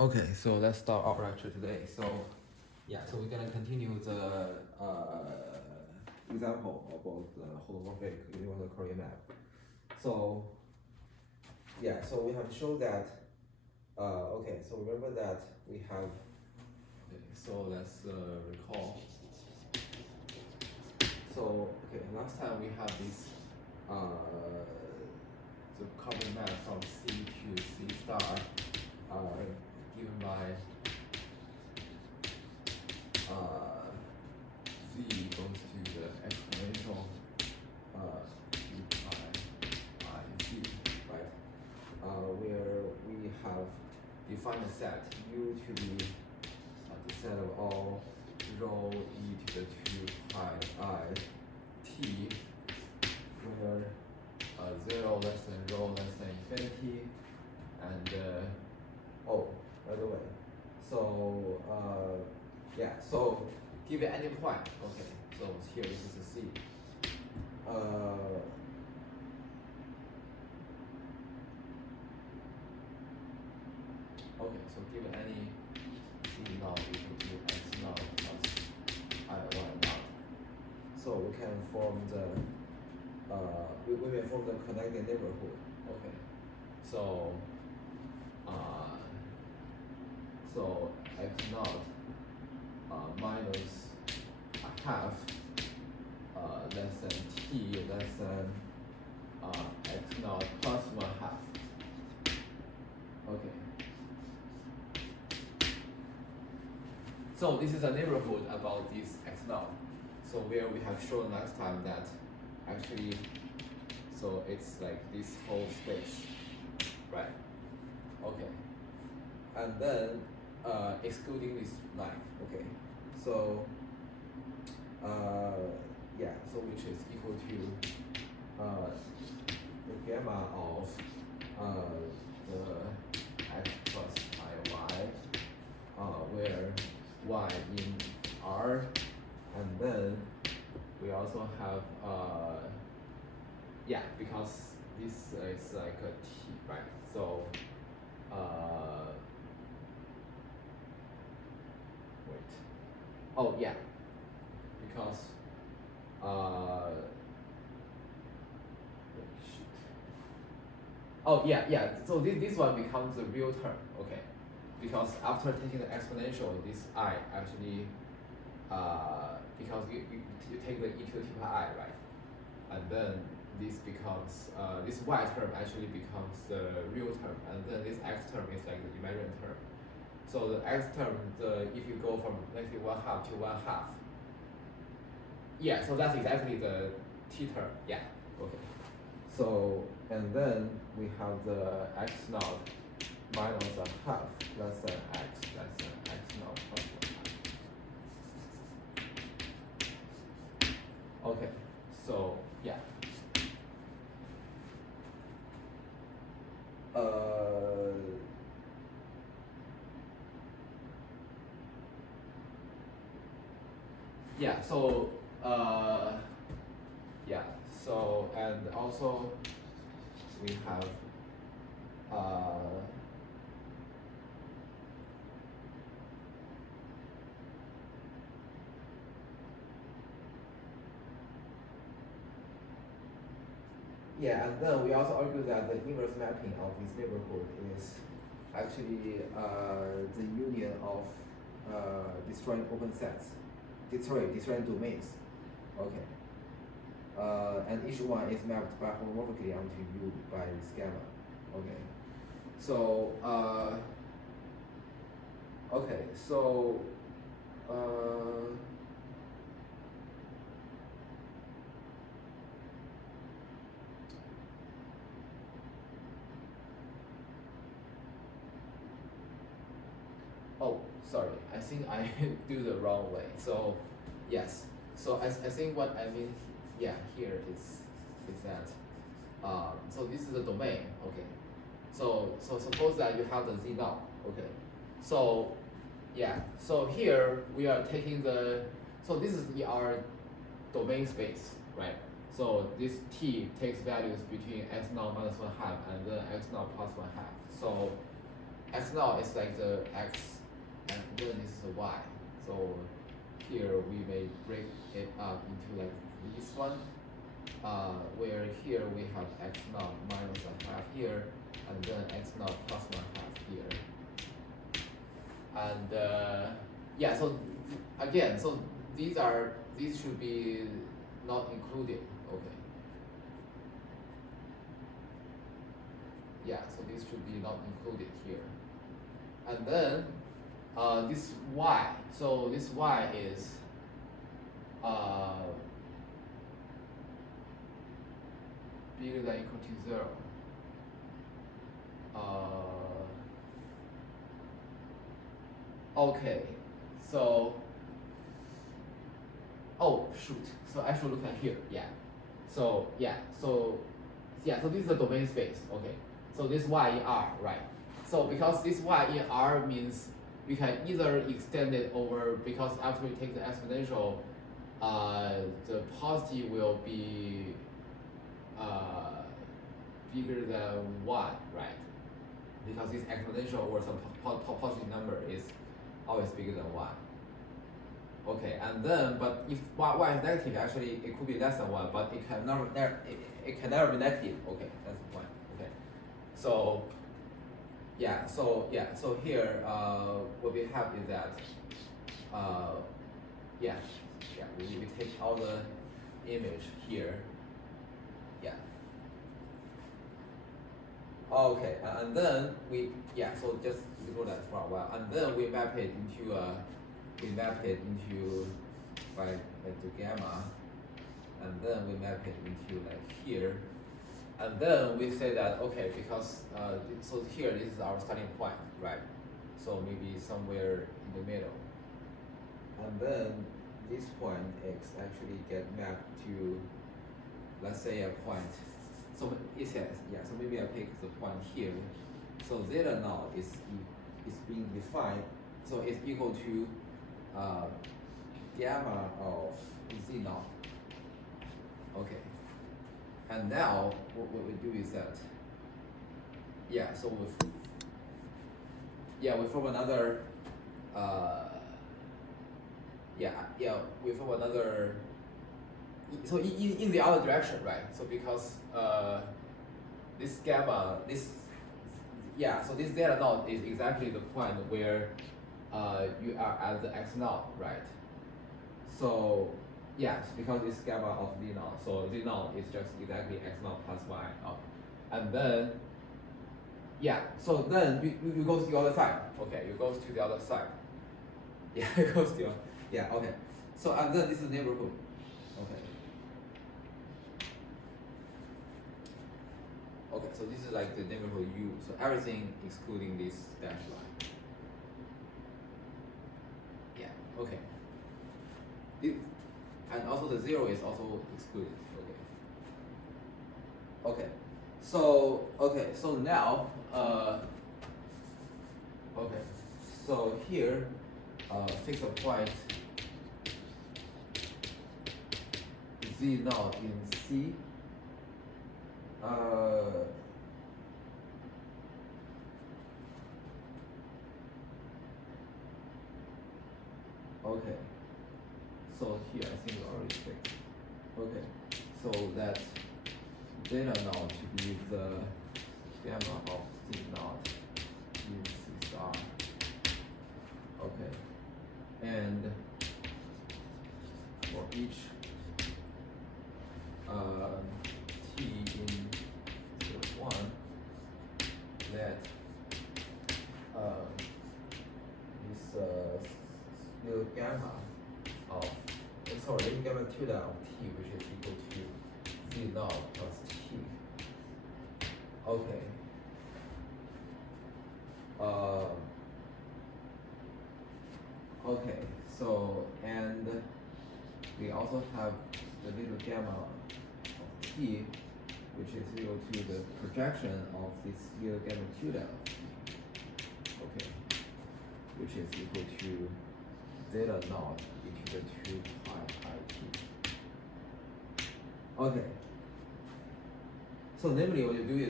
Okay, so let's start our lecture today. So, yeah, so we're gonna continue the example about the holomorphic universal Korean map. So, yeah, so we have shown that. Okay, so remember that we have. Okay, so let's recall. So, okay, last time we had this the common map from C to C star given by z goes to the exponential u I z, right? Where we have defined a set u to be the set of all rho e to the 2 pi I t, where 0 less than rho less than infinity, and oh, by the way, so yeah, so give it any point. Okay, so here this is a C. Okay, so give it any C naught equal to x naught plus I y naught. So we can form the we can form the connected neighborhood. Okay, so so x naught minus a half less than t less than x naught plus 1/2. Okay. So this is a neighborhood about this x naught. So where we have shown last time that actually, so it's like this whole space, right? Okay. And then excluding this line. Okay. So yeah, so which is equal to the gamma of the x plus iy, where y in R, and then we also have yeah, because this is like a t, right? So wait, oh yeah, because oh yeah, so this one becomes a real term, okay, because after taking the exponential, this I actually because you take the e to the t pi I, right, and then this becomes this y term actually becomes the real term, and then this x term is like the imaginary term. So the x term, if you go from negative 1/2 to 1/2, yeah, so that's exactly the t term, yeah, okay. So, and then we have the x naught minus a half less than x naught plus 1/2. Okay, so yeah. Yeah, so yeah, so and also we have yeah, and then we also argue that the inverse mapping of this neighborhood is actually the union of disjoint open sets. Disjoint domains. Okay. And each one is mapped by homomorphically onto U by this gamma. Okay. So okay, so oh, sorry, I think I do the wrong way. So yes, so I think what I mean, yeah, here is that so this is the domain, okay. So suppose that you have the z naught, okay. So yeah, so here we are taking so this is our domain space, right? So this t takes values between x naught minus 1/2 and then x naught plus 1/2. So x naught is like the x, and then this is the y. So here we may break it up into like this one, where here we have x naught minus a half here, and then x naught plus 1/2 here. And yeah, so again, so these should be not included. Okay. Yeah, so this should be not included here. And then this y, so this y is bigger than equal to 0. Okay, so oh shoot, so I should look at here. Yeah, so so this is the domain space. Okay, so this y in R, right? So because this y in R means we can either extend it over, because after we take the exponential, the positive will be bigger than 1, right? Because this exponential over some positive number is always bigger than 1. Okay, and then, but if y is negative, actually it could be less than 1, but it can never be negative. Okay, that's the point. Okay, so so here what we have is that we take all the image here. Yeah. Okay, and then so just ignore that for a while, and then we map it into like the gamma, and then we map it into like here, and then we say that okay, because so here this is our starting point, right? So maybe somewhere in the middle, and then this point x actually get mapped to, let's say, a point. So it says, so maybe I pick the point here. So zeta naught is being defined, so it's equal to gamma of z naught. Okay. And now what we do is that so we form another we form another, so in the other direction, right? So because this gamma, so this zeta naught is exactly the point where you are at the x naught, right? So because it's gamma of z naught, so z naught is just exactly x naught plus y naught, and then so then you go to the other side. Okay, you go to the other side. It goes to okay. So and then this is neighborhood. Okay. Okay, so this is like the neighborhood U. So everything excluding this dash line. Okay. And also the 0 is also excluded. Okay. So now so here fix a point z naught in C. Okay. So here I think we already fixed. Okay. So that zeta naught should be the gamma of z naught in C star. Okay. And for each t in 1, that this little gamma of little gamma tilde of t, which is equal to z naught plus t. Okay. Okay. So and we also have the little gamma of t, which is equal to the projection of this little gamma tilde of t. Okay. Which is equal to zeta naught into the 2 pi I t. Okay. So namely what you do is